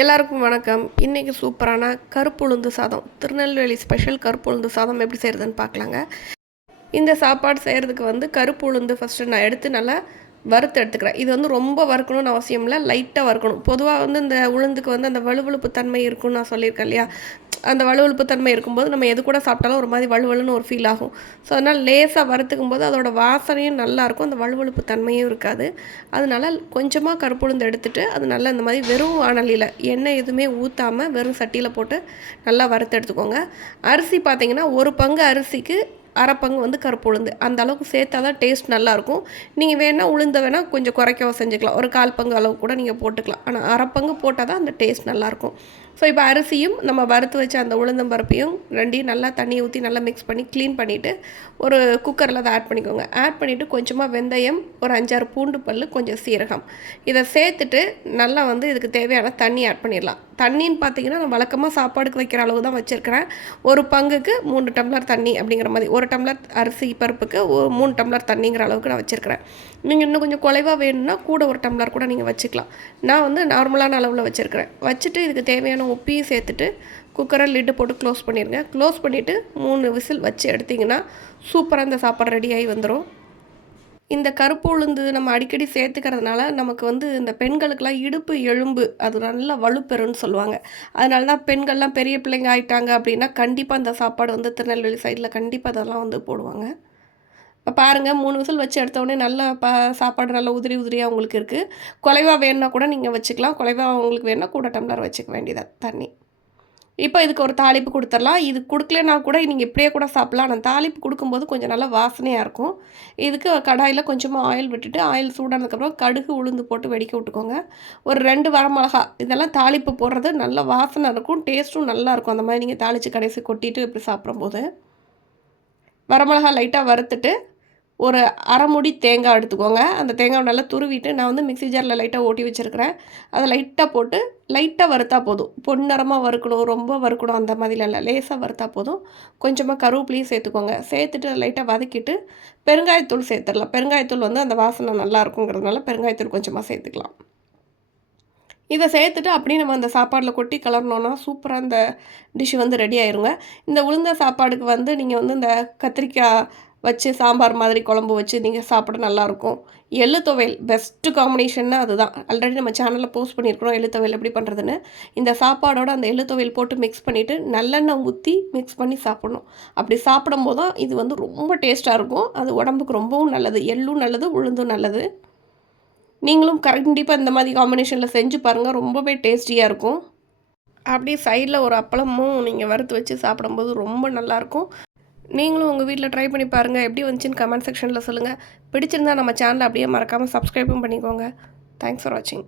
எல்லாருக்கும் வணக்கம். இன்றைக்கி சூப்பரான கருப்பு உளுந்து சாதம். திருநெல்வேலி ஸ்பெஷல் கருப்பு உளுந்து சாதம் எப்படி செய்கிறதுன்னு பார்க்கலாங்க இந்த சாப்பாடு செய்கிறதுக்கு வந்து கருப்பு உளுந்து ஃபஸ்ட்டு நான் எடுத்து நல்லா வறுத்து எடுத்துக்கிறேன். இது வந்து ரொம்ப வறுக்கணும்னு அவசியம் இல்லை லைட்டாக வறுக்கணும். பொதுவாக வந்து இந்த உளுந்துக்கு வந்து அந்த வலுவழுப்பு தன்மை இருக்குன்னு நான் சொல்லியிருக்கேன் இல்லையா? அந்த வலுவழுப்பு தன்மை இருக்கும்போது நம்ம எது கூட சாப்பிட்டாலும் ஒரு மாதிரி வலுவலுன்னு ஒரு ஃபீல் ஆகும். ஸோ அதனால் லேசாக வறுத்துக்கும் போது அதோட வாசனையும் நல்லாயிருக்கும் அந்த வலுவழுப்பு தன்மையும் இருக்காது. அதனால கொஞ்சமாக கருப்புளுந்து எடுத்துகிட்டு அது நல்லா இந்த மாதிரி வெறும் வானலியில் எண்ணெய் எதுவுமே ஊற்றாமல் வெறும் சட்டியில் போட்டு நல்லா வறுத்து எடுத்துக்கோங்க. அரிசி பார்த்திங்கன்னா ஒரு பங்கு அரிசிக்கு அரை பங்கு வந்து கருப்பு உளுந்து அந்த அளவுக்கு சேர்த்தா தான் டேஸ்ட் நல்லாயிருக்கும் நீங்கள் வேணால் உளுந்த வேணால் கொஞ்சம் குறைக்கவோ செஞ்சுக்கலாம். ஒரு கால் பங்கு அளவு கூட நீங்கள் போட்டுக்கலாம். ஆனால் அரை பங்கு போட்டால் தான் அந்த டேஸ்ட் நல்லாயிருக்கும் ஸோ இப்போ அரிசியும் நம்ம வறுத்து வச்ச அந்த உளுந்தம்பருப்பையும் ரெண்டையும் நல்லா தண்ணியை ஊற்றி நல்லா மிக்ஸ் பண்ணி க்ளீன் பண்ணிவிட்டு ஒரு குக்கரில் அதை ஆட் பண்ணிக்கோங்க. ஆட் பண்ணிவிட்டு கொஞ்சமாக வெந்தயம் ஒரு அஞ்சாறு பூண்டு பல் கொஞ்சம் சீரகம். இதை சேர்த்துட்டு நல்லா வந்து இதுக்கு தேவையான தண்ணி ஆட் பண்ணிடலாம். தண்ணின்னு பார்த்தீங்கன்னா நான் வழக்கமாக சாப்பாடுக்கு வைக்கிற அளவு தான் வச்சுருக்கிறேன். ஒரு பங்குக்கு மூணு டம்ளர் தண்ணி அப்படிங்கிற மாதிரி ஒரு டம்ளர் அரிசி பருப்புக்கு ஒரு மூணு டம்ளர் தண்ணிங்கிற அளவுக்கு நான் வச்சுருக்கிறேன். நீங்கள் இன்னும் கொஞ்சம் குலைவாக வேணும்னா கூட ஒரு டம்ளர் கூட நீங்கள் வச்சுக்கலாம். நான் வந்து நார்மலான அளவில் வச்சுருக்கிறேன். வச்சுட்டு இதுக்கு தேவையான உப்பையும் சேர்த்துட்டு குக்கரை லிட்டு போட்டு க்ளோஸ் பண்ணிடுங்க க்ளோஸ் பண்ணிவிட்டு மூணு விசில் வச்சு எடுத்திங்கன்னா சூப்பராக இந்த சாப்பாடு ரெடியாகி வந்துடும் இந்த கருப்பு உளுந்து நம்ம அடிக்கடி சேர்த்துக்கிறதுனால நமக்கு வந்து இந்த பெண்களுக்கெல்லாம் இடுப்பு எலும்பு அது நல்லா வலுப்பெறும்னு சொல்லுவாங்க. அதனால தான் பெண்கள்லாம் பெரிய பிள்ளைங்க ஆயிட்டாங்க அப்படின்னா கண்டிப்பாக இந்த சாப்பாடு வந்து திருநெல்வேலி சைடில் கண்டிப்பாக அதெல்லாம் வந்து போடுவாங்க. இப்போ பாருங்கள் மூணு விசில் வச்சு எடுத்தோடனே நல்லா பா சாப்பாடு நல்லா உதிரி உதிரியாக உங்களுக்கு இருக்குது குலைவாக வேணுன்னா கூட நீங்கள் வச்சுக்கலாம். குலைவாக உங்களுக்கு வேணுன்னா கூட டம்ளர் வச்சுக்க வேண்டியதாக தண்ணி. இப்போ இதுக்கு ஒரு தாளிப்பு கொடுத்துடலாம். இது கொடுக்கலனா கூட நீங்கள் இப்படியே கூட சாப்பிட்லாம். ஆனால் தாளிப்பு கொடுக்கும்போது கொஞ்சம் நல்லா வாசனையாக இருக்கும். இதுக்கு கடாயில் கொஞ்சமாக ஆயில் விட்டுட்டு ஆயில் சூடானதுக்கப்புறம் கடுகு உளுந்து போட்டு வெடிக்க விட்டுக்கோங்க. ஒரு ரெண்டு வரமிளகா இதெல்லாம் தாளிப்பு போடுறது நல்ல வாசனை இருக்கும். டேஸ்ட்டும் நல்லாயிருக்கும் அந்த மாதிரி நீங்கள் தாளித்து கடைசி கொட்டிட்டு இப்படி சாப்பிடும்போது. வரமிளகா லைட்டாக வறுத்துட்டு ஒரு அரைமுடி தேங்காய் எடுத்துக்கோங்க. அந்த தேங்காவை நல்லா துருவிட்டு நான் வந்து மிக்சி ஜாரில் லைட்டாக ஓட்டி வச்சுருக்கிறேன். அதை லைட்டாக போட்டு லைட்டாக வறுத்தா போதும். பொன்னரமாக வறுக்கணும் ரொம்ப வறுக்கணும் அந்த மாதிரிலாம் இல்லை. லேசாக வறுத்தா போதும். கொஞ்சமாக கருவேப்பிலையும் சேர்த்துக்கோங்க. சேர்த்துட்டு லைட்டாக வதக்கிட்டு பெருங்காயத்தூள் சேர்த்துடலாம். பெருங்காயத்தூள் வந்து அந்த வாசனை நல்லா இருக்குங்கிறதுனால பெருங்காயத்தூள் கொஞ்சமாக சேர்த்துக்கலாம். இதை சேர்த்துட்டு அப்படியே நம்ம அந்த சாப்பாடில் கொட்டி கலரணுன்னா சூப்பராக அந்த டிஷ் வந்து ரெடி ஆயிருங்க. இந்த உளுந்த சாப்பாடுக்கு வந்து நீங்கள் வந்து இந்த கத்திரிக்காய் வச்சு சாம்பார் மாதிரி குழம்பு வச்சு நீங்கள் சாப்பிட நல்லாயிருக்கும். எள்ளு துவையல் பெஸ்ட்டு காம்பினேஷன்னா அதுதான். ஆல்ரெடி நம்ம சேனலில் போஸ்ட் பண்ணியிருக்கிறோம் எள்ளு துவையல் எப்படி பண்ணுறதுன்னு இந்த சாப்பாடோட அந்த எள்ளு துவையல் போட்டு மிக்ஸ் பண்ணிவிட்டு நல்லெண்ணெய் ஊற்றி மிக்ஸ் பண்ணி சாப்பிடணும். அப்படி சாப்பிடும்போது தான் இது வந்து ரொம்ப டேஸ்ட்டாக இருக்கும். அது உடம்புக்கு ரொம்பவும் நல்லது. எள்ளும் நல்லது உளுந்தும் நல்லது. நீங்களும் கண்டிப்பாக இந்த மாதிரி காம்பினேஷனில் செஞ்சு பாருங்கள் ரொம்பவே டேஸ்டியாக இருக்கும். அப்படியே சைடில் ஒரு அப்பளமும் நீங்கள் வறுத்து வச்சு சாப்பிடும்போது ரொம்ப நல்லாயிருக்கும் நீங்களும் உங்கள் வீட்டில் ட்ரை பண்ணி பாருங்கள் எப்படி வந்துச்சுன்னு கமெண்ட் செக்ஷனில் சொல்லுங்கள் பிடிச்சிருந்தா நம்ம சேனலை அப்படியே மறக்காமல் சப்ஸ்கிரைபும் பண்ணிக்கோங்க. தேங்க்ஸ் ஃபார் வாட்சிங்